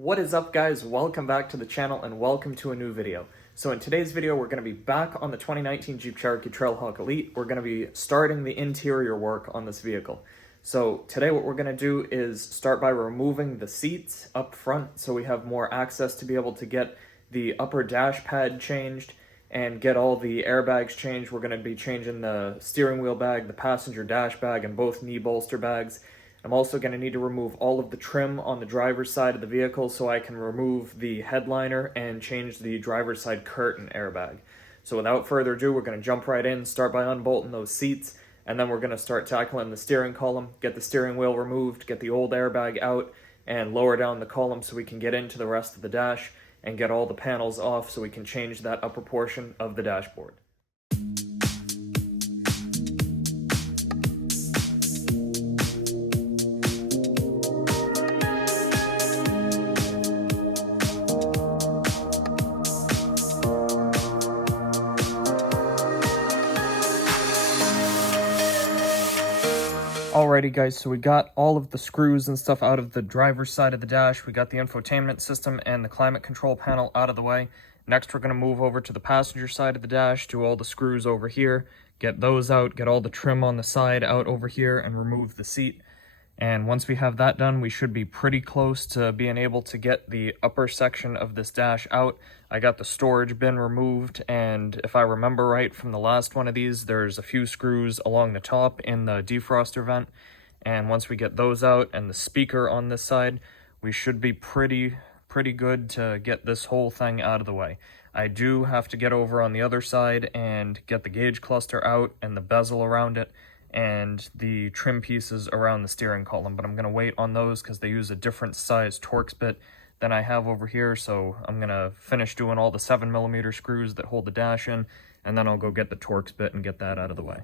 What is up, guys? Welcome back to the channel and welcome to a new video. So in today's video, we're going to be back on the 2019 Jeep Cherokee Trailhawk Elite. We're going to be starting the interior work on this vehicle. So today what we're going to do is start by removing the seats up front so we have more access to be able to get the upper dash pad changed and get all the airbags changed. We're going to be changing the steering wheel bag, the passenger dash bag, and both knee bolster bags. I'm also going to need to remove all of the trim on the driver's side of the vehicle so I can remove the headliner and change the driver's side curtain airbag. So without further ado, we're going to jump right in, start by unbolting those seats, and then we're going to start tackling the steering column, get the steering wheel removed, get the old airbag out, and lower down the column so we can get into the rest of the dash and get all the panels off so we can change that upper portion of the dashboard. Alrighty guys, so we got all of the screws and stuff out of the driver's side of the dash. We got the infotainment system and the climate control panel out of the way. Next, we're going to move over to the passenger side of the dash, do all the screws over here, get those out, get all the trim on the side out over here, and remove the seat. And once we have that done, we should be pretty close to being able to get the upper section of this dash out. I got the storage bin removed, and if I remember right from the last one of these, there's a few screws along the top in the defroster vent. And once we get those out and the speaker on this side, we should be pretty good to get this whole thing out of the way. I do have to get over on the other side and get the gauge cluster out and the bezel around it and the trim pieces around the steering column, but I'm going to wait on those because they use a different size Torx bit than I have over here. So I'm going to finish doing all the 7mm screws that hold the dash in, and then I'll go get the Torx bit and get that out of the way.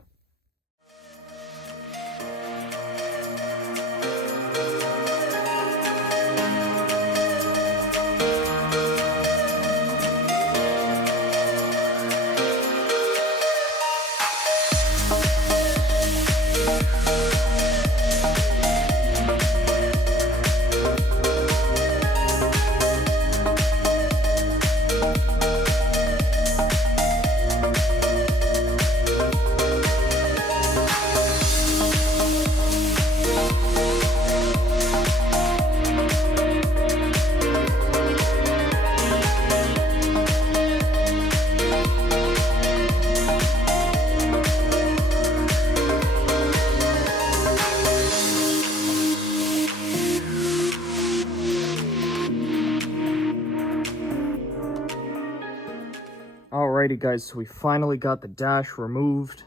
Alrighty guys, so we finally got the dash removed.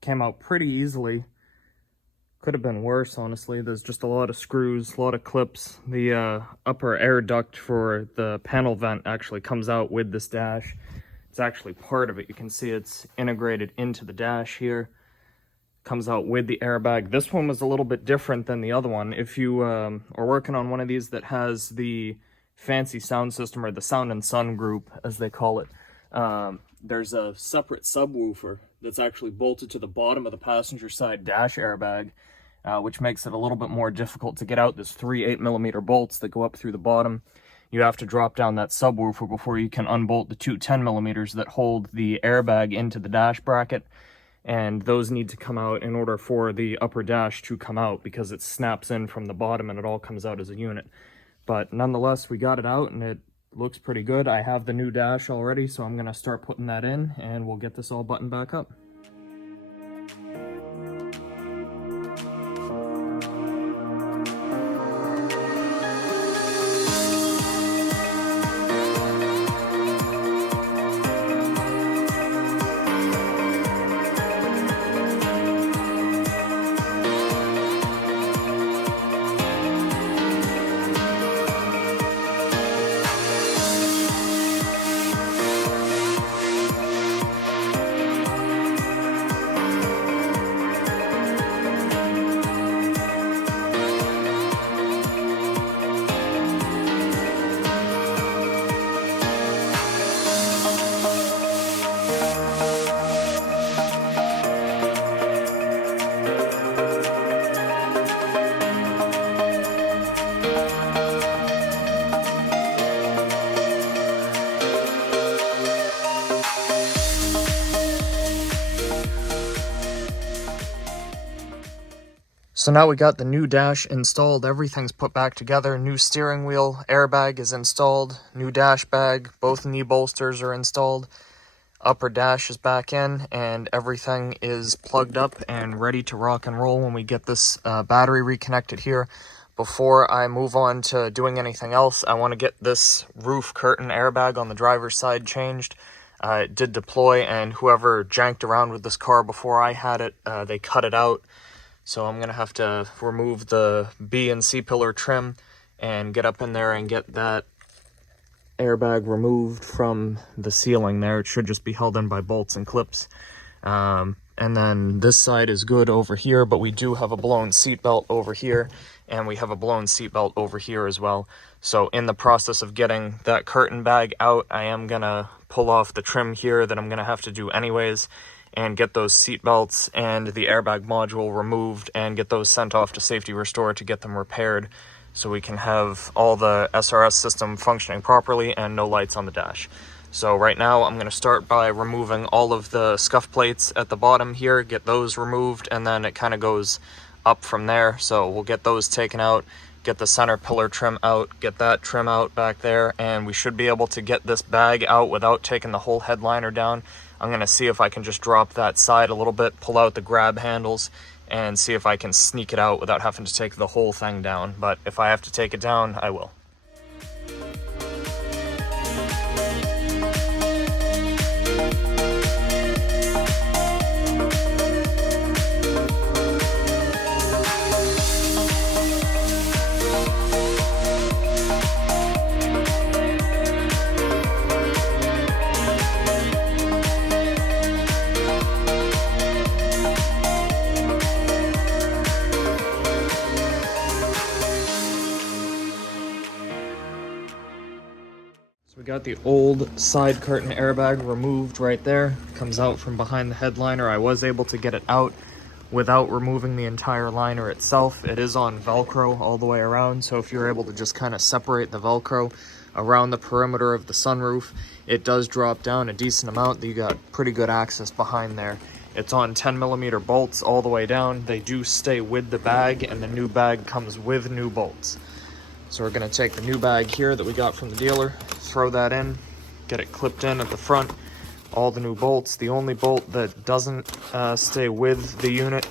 Came out pretty easily. Could have been worse, honestly. There's just a lot of screws, a lot of clips. The upper air duct for the panel vent actually comes out with this dash. It's actually part of it. You can see it's integrated into the dash here. Comes out with the airbag. This one was a little bit different than the other one. If you are working on one of these that has the fancy sound system, or the Sound and Sun group as they call it, there's a separate subwoofer that's actually bolted to the bottom of the passenger side dash airbag, which makes it a little bit more difficult to get out. There's 3 8mm bolts that go up through the bottom. You have to drop down that subwoofer before you can unbolt the 2 10mm that hold the airbag into the dash bracket, and those need to come out in order for the upper dash to come out because it snaps in from the bottom and it all comes out as a unit. But nonetheless, we got it out and it looks pretty good. I have the new dash already, so I'm going to start putting that in and we'll get this all buttoned back up. So now we got the new dash installed, everything's put back together, new steering wheel, airbag is installed, new dash bag, both knee bolsters are installed, upper dash is back in, and everything is plugged up and ready to rock and roll when we get this battery reconnected here. Before I move on to doing anything else, I want to get this roof curtain airbag on the driver's side changed. It did deploy, and whoever janked around with this car before I had it, they cut it out. So I'm going to have to remove the B and C pillar trim and get up in there and get that airbag removed from the ceiling there. It should just be held in by bolts and clips. And then this side is good over here, but we do have a blown seatbelt over here, and we have a blown seatbelt over here as well. So in the process of getting that curtain bag out, I am going to pull off the trim here that I'm going to have to do anyways, and get those seat belts and the airbag module removed and get those sent off to Safety Restore to get them repaired so we can have all the SRS system functioning properly and no lights on the dash. So right now I'm going to start by removing all of the scuff plates at the bottom here, get those removed, and then it kind of goes up from there. So we'll get those taken out, get the center pillar trim out, get that trim out back there, and we should be able to get this bag out without taking the whole headliner down. I'm going to see if I can just drop that side a little bit, pull out the grab handles, and see if I can sneak it out without having to take the whole thing down. But if I have to take it down, I will. We got the old side curtain airbag removed right there. Comes out from behind the headliner. I was able to get it out without removing the entire liner itself. It is on Velcro all the way around, so if you're able to just kind of separate the Velcro around the perimeter of the sunroof, it does drop down a decent amount. You got pretty good access behind there. It's on 10mm bolts all the way down. They do stay with the bag, and the new bag comes with new bolts. So we're going to take the new bag here that we got from the dealer, throw that in, get it clipped in at the front, all the new bolts. The only bolt that doesn't stay with the unit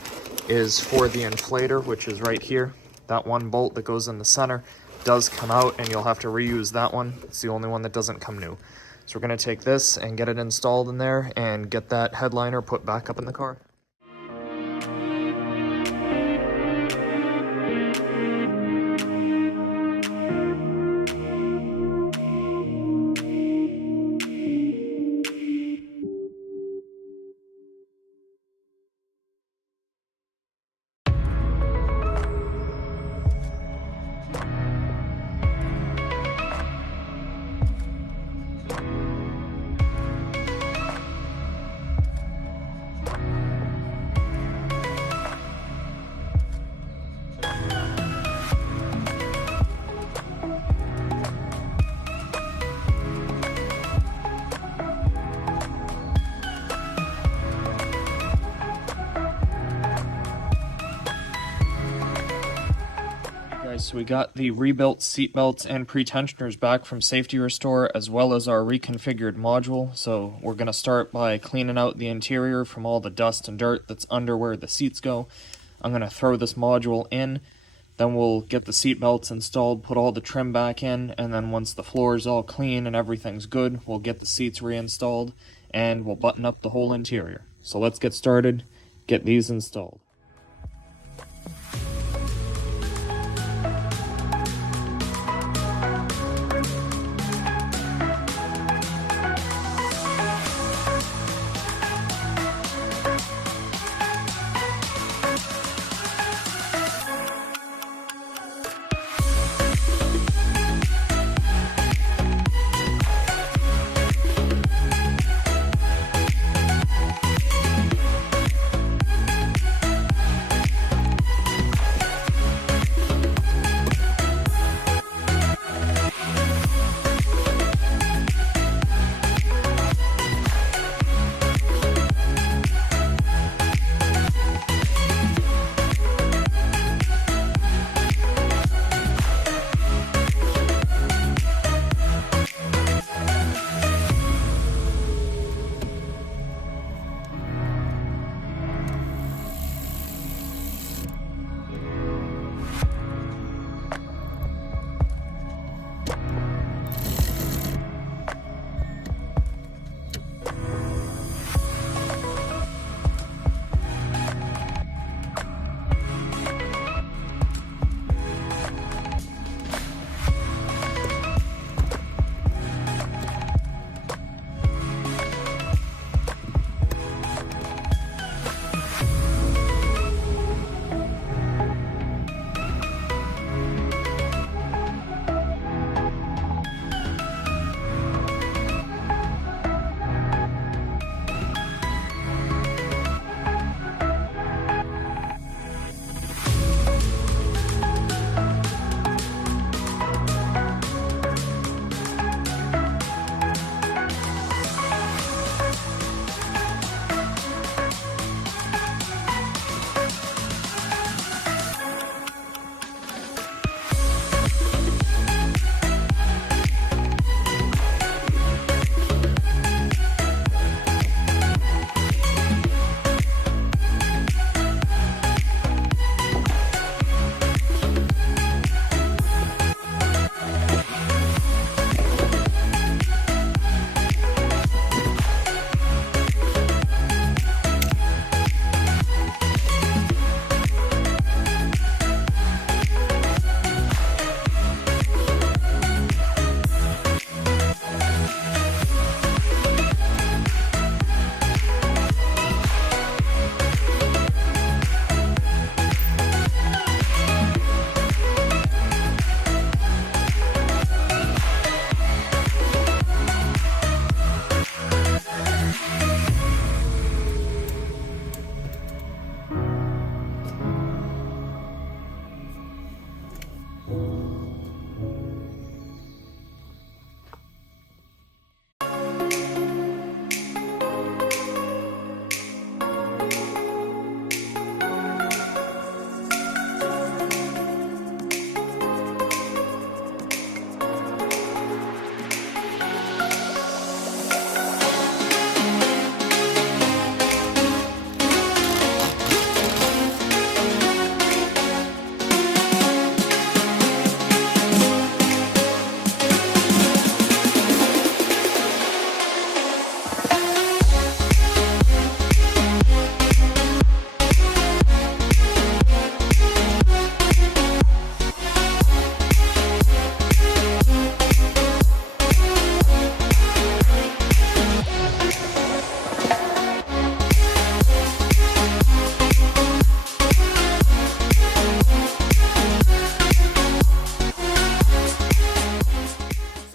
is for the inflator, which is right here. That one bolt that goes in the center does come out, and you'll have to reuse that one. It's the only one that doesn't come new. So we're going to take this and get it installed in there and get that headliner put back up in the car. So we got the rebuilt seat belts and pretensioners back from Safety Restore, as well as our reconfigured module. So we're going to start by cleaning out the interior from all the dust and dirt that's under where the seats go. I'm going to throw this module in, then we'll get the seat belts installed, put all the trim back in, and then once the floor is all clean and everything's good, we'll get the seats reinstalled and we'll button up the whole interior. So let's get started, get these installed.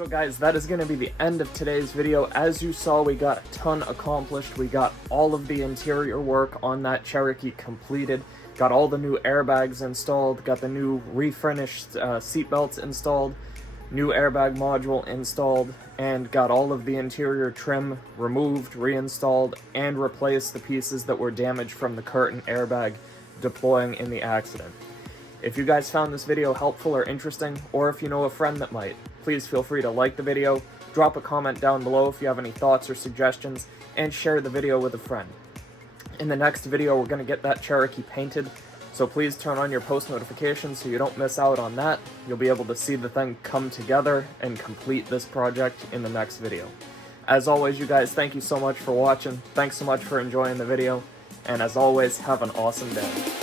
So guys, that is going to be the end of today's video. As you saw, we got a ton accomplished. We got all of the interior work on that Cherokee completed. Got all the new airbags installed, got the new refinished seat belts installed, new airbag module installed, and got all of the interior trim removed, reinstalled, and replaced the pieces that were damaged from the curtain airbag deploying in the accident. If you guys found this video helpful or interesting, or if you know a friend that might, please feel free to like the video, drop a comment down below if you have any thoughts or suggestions, and share the video with a friend. In the next video, we're going to get that Cherokee painted, so please turn on your post notifications so you don't miss out on that. You'll be able to see the thing come together and complete this project in the next video. As always, you guys, thank you so much for watching. Thanks so much for enjoying the video, and as always, have an awesome day.